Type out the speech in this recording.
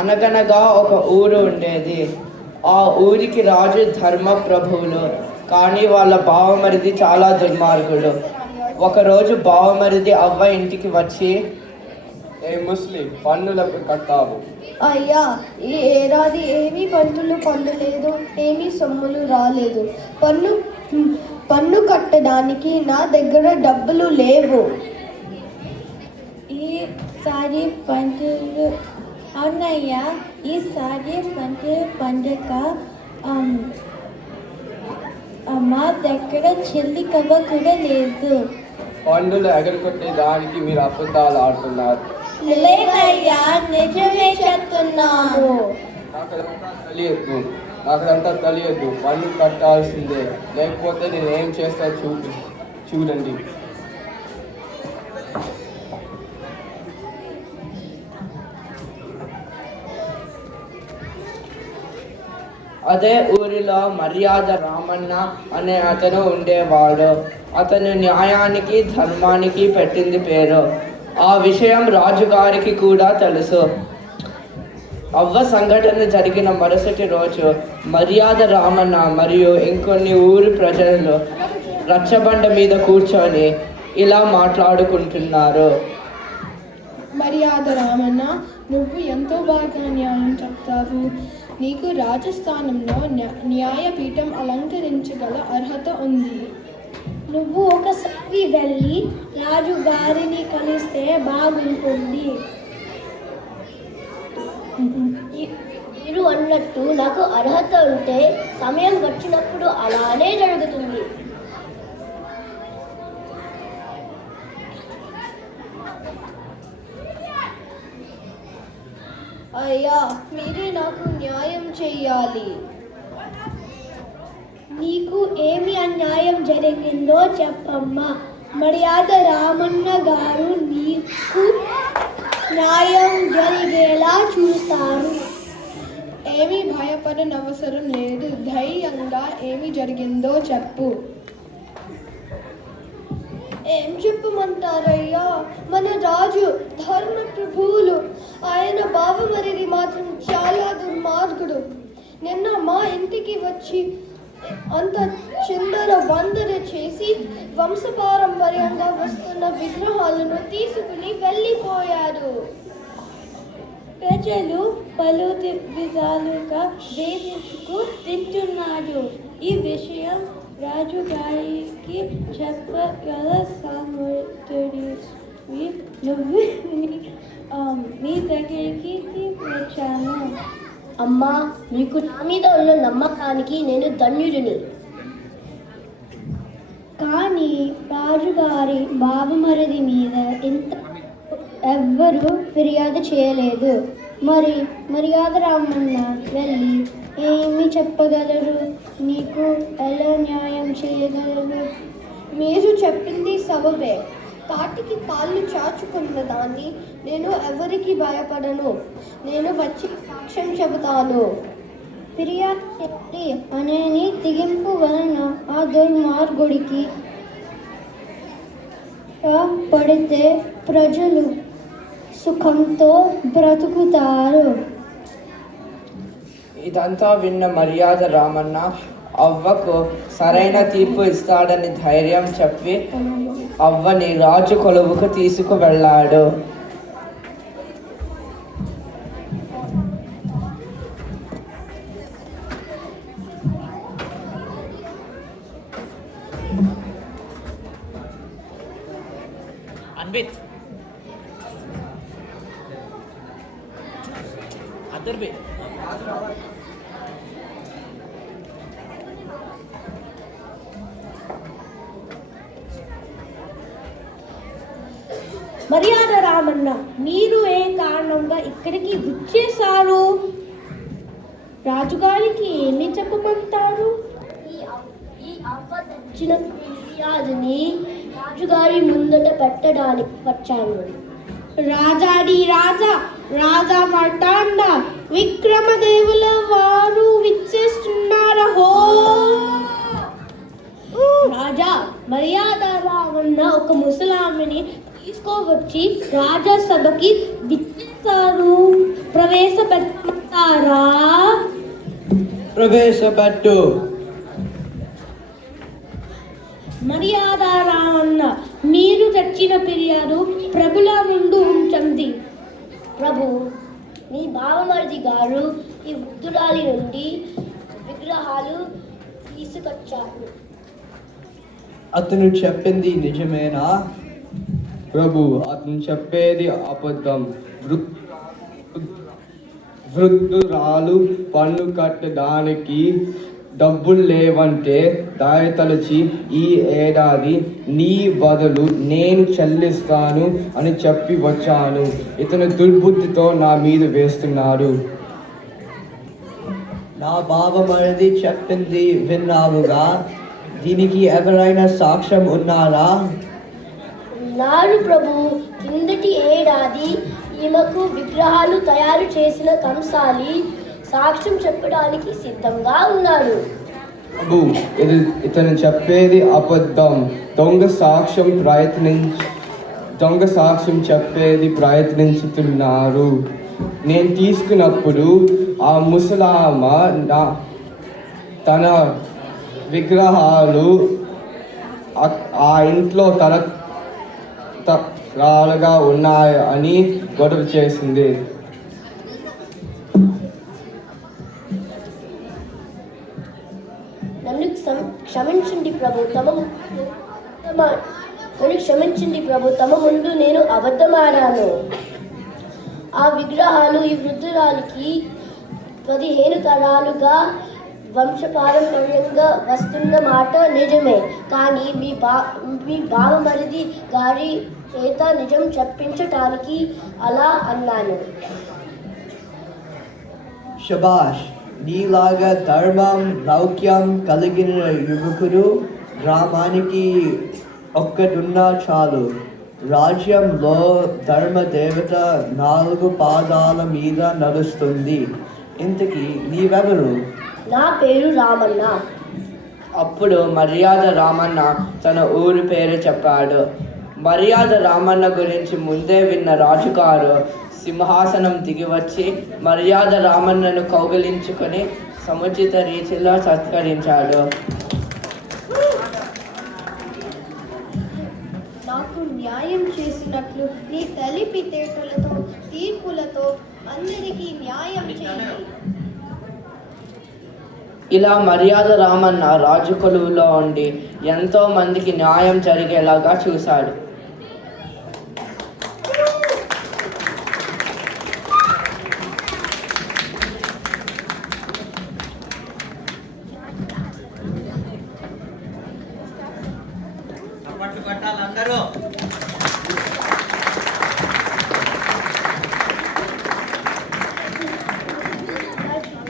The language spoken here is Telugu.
అనగనగా ఒక ఊరు ఉండేది. ఆ ఊరికి రాజు ధర్మ ప్రభువులు, కానీ వాళ్ళ బావమరిది చాలా దుర్మార్గుడు. ఒకరోజు బావమరిది అవ్వ ఇంటికి వచ్చి, ఏ ముస్లిం, పన్నులకు కట్టావు. అయ్యా, ఈ ఏడాది ఏమీ పంటలు పండలేదు, ఏమీ సొమ్ములు రాలేదు. పన్ను కట్టడానికి నా దగ్గర డబ్బులు లేవు. ఈసారి పంటలు అవునయ్యా, ఈసారి పంటలు పండక మా దగ్గర చెల్లి కవ్వ కూడా లేదు. పండులు ఎగరగొట్టే దానికి మీరు అబద్ధాలు ఆడుతున్నారు. లేదయ్యా, నిజమే చెప్తున్నాను. నాకదంతా తెలియదు. పన్ను కట్టాల్సిందే, లేకపోతే నేనేం చేస్తా చూడండి. అదే ఊరిలో మర్యాద రామన్న అనే అతను ఉండేవాడు. అతను న్యాయానికి ధర్మానికి పెట్టింది పేరు. ఆ విషయం రాజుగారికి కూడా తెలుసు. అవ్వ సంఘటన జరిగిన మరుసటి రోజు మర్యాద రామన్న మరియు ఇంకొన్ని ఊరి ప్రజలు రచ్చబండ మీద కూర్చొని ఇలా మాట్లాడుకుంటున్నారు. మర్యాద రామన్న, నువ్వు ఎంతో బాగా న్యాయం చెప్తావు. నీకు రాజస్థానంలో న్యాయపీఠం అలంకరించగల అర్హత ఉంది. నువ్వు ఒకసారి వెళ్ళి రాజుగారిని కలిస్తే బాగుంటుంది. మీరు అన్నట్టు నాకు అర్హత ఉంటే సమయం వచ్చినప్పుడు అలానే జరుగుతుంది. అయ్యా, మీరే నాకు న్యాయం చెయ్యాలి. నీకు ఏమి అన్యాయం జరిగిందో చెప్పమ్మా. మర్యాద రామన్న గారు నీకు న్యాయం జరిగేలా చూస్తారు. ఏమీ భయపడనవసరం లేదు. ధైర్యంగా ఏమి జరిగిందో చెప్పు. ఏం చెప్పమంటారయ్యా? మన రాజు ధర్మ ప్రభువులు, ఆయన బావమరిది మాత్రం చాలా దుర్మార్గుడు. నిన్న మా ఇంటికి వచ్చి అంత చిందర వందర చేసి వంశపారంపర్యంగా వస్తున్న విగ్రహాలను తీసుకుని వెళ్ళిపోయాడు. ప్రజలు పలు విధాలుగా వేధించుకు తింటున్నాడు. ఈ విషయం రాజుగారికి చెప్పగల సామర్థ్యుడి నువ్వు మీ దగ్గరికి వచ్చాను. అమ్మా, మీకు నా మీద ఉన్న నమ్మకానికి నేను ధన్యుడిని. కానీ రాజుగారి బావమరిది మీద ఎవ్వరూ ఫిర్యాదు చేయలేదు. మరి మర్యాద రామన్న వెళ్ళి ఏమి చెప్పగలరు? నీకు ఎలా న్యాయం చేయగలరు? మీరు చెప్పింది సబబే. కాటికి కాళ్ళు చాచుకున్న దాన్ని నేను ఎవరికి భయపడను. నేను వచ్చి సాక్ష్యం చెబుతాను. ఫిర్యాదు చేయాలి అనే తెగింపు వలన ఆ దుర్మార్గుడికి పడితే ప్రజలు సుఖంతో బ్రతుకుతారు. ఇదంతా విన్న మర్యాద రామన్న అవ్వకు సరైన తీర్పు ఇస్తాడని ధైర్యం చెప్పి అవ్వని రాజు కొలువుకు తీసుకువెళ్ళాడు. అన్విత్ అదర్బే మర్యాద రామన్న, మీరు ఏ కారణంగా ఇక్కడికి వచ్చేశారు? రాజుగారికి ఏమి చెప్పమంటారు? ఈ అవ్వదచ్చిన ఫిర్యాదుని రాజుగారి ముందట పెట్టడానికి వచ్చాను. రాజాడి రాజా, రాజా మార్తాండ, విక్రమదేవుల వారు విచ్చేస్తున్నారహో. రాజా, మర్యాద రామన్న ఒక ముసలామిని తీసుకోవచ్చి రాజసభకి విచ్చేశారు. ప్రవేశపెట్టారా? ప్రవేశపెట్టు. మర్యాద రామన్న, మీరు తెచ్చిన ఫిర్యాదు ప్రభుల ముందు ఉంచండి. ప్రభు, మీ బావమరిది గారు ఈ వృద్ధురాలి నుండి విగ్రహాలు తీసుకొచ్చారు. అతను చెప్పింది నిజమేనా? ప్రభు, అతను చెప్పేది అబద్ధం. వృద్ధురాలు పన్ను కట్టడానికి డబ్బులు లేవంటే దయతలచి ఈ ఏడాది నీ బదులు నేను చెల్లిస్తాను అని చెప్పి వచ్చాను. ఇతను దుర్బుద్ధితో నా మీద వేస్తున్నాడు. నా బావమరిది చెప్పింది విన్నావుగా. దీనికి ఎవరైనా సాక్ష్యం ఉన్నారా? ఉన్నారు ప్రభు. కిందటి ఏడాది ఈమెకు విగ్రహాలు తయారు చేసిన కంసాలి సాక్ష్యం చెప్పడానికి సిద్ధంగా ఉన్నాడు. ప్రభు, ఇతను చెప్పేది అబద్ధం. దొంగ సాక్ష్యం చెప్పేది ప్రయత్నించుతున్నారు. నేను తీసుకున్నప్పుడు ఆ ముసలామ తన విగ్రహాలు ఆ ఇంట్లో తరతరాలుగా ఉన్నాయి అని గొడవ చేసింది. నన్ను క్షమించండి ప్రభు, తమ ముందు నేను అబద్ధమాడాను. ఆ విగ్రహాలు ఈ వృద్ధురాలికి 15 తరాలుగా వంశపారంపర్యంగా వస్తున్న మాట నిజమే. కానీ మీ బావమరిది గారి చేత నిజం చెప్పించటానికి అలా అన్నాను. శబాష్, నీలాగా ధర్మం లౌక్యం కలిగిన యువకుడు గ్రామానికి ఒక్కడున్నా చాలు. రాజ్యంలో ధర్మదేవత 4 పాదాల మీద నడుస్తుంది. ఇంతకీ నీవెవరు? నా పేరు రామన్న. అప్పుడు మర్యాద రామన్న తన ఊరి పేరు చెప్పాడు. మర్యాద రామన్న గురించి ముందే విన్న రాజుగారు సింహాసనం దిగి వచ్చి మర్యాద రామన్నను కౌగిలించుకొని సముచిత రీతిలో సత్కరించాడు. నాకు న్యాయం చేసినట్లు నీ తెలివితేటలతో తీర్పులతో అందరికీ న్యాయం చేయి. ఇలా మర్యాద రామన్న రాజు కొలువులో ఉండి ఎంతో మందికి న్యాయం జరిగేలాగా చూశాడు. చప్పట్లు కొట్టాలి అందరూ.